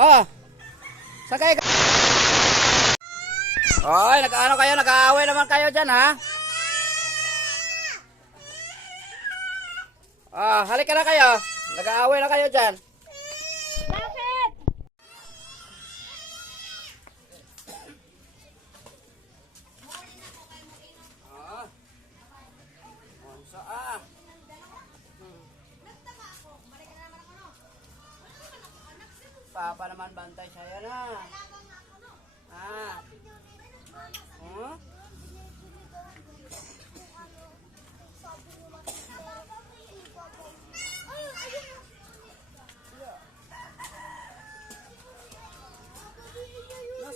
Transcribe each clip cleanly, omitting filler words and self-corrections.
Oh, saan kayo? Oy, nag-ano kayo? Nag-aaway naman kayo dyan, ha? Ah, halika na kayo. Nag-aaway na kayo dyan. Bakit? Ah. Onsa ah. Papa naman bantay saya na. Ah. Huh?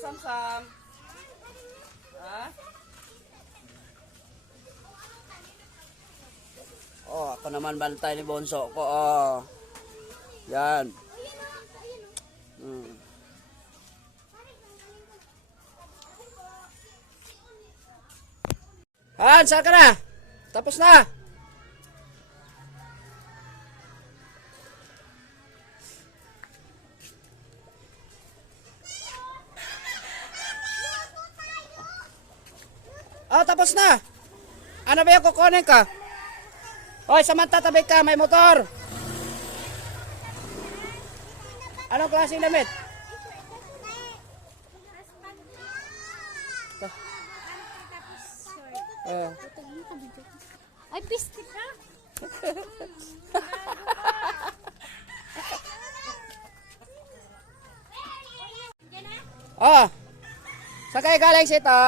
Sam-sam. Ha? Oh, ako naman bantay ni Bonso ko. Oh. Yan. Han, saan ka na? Tapos na. Oh, tapos na. Ano ba yung kukunin ka? Hoy, Samantha, tabi ka. May motor. Anong klaseng damit? Ay, piste ka. Oh, saan kayo galing sito?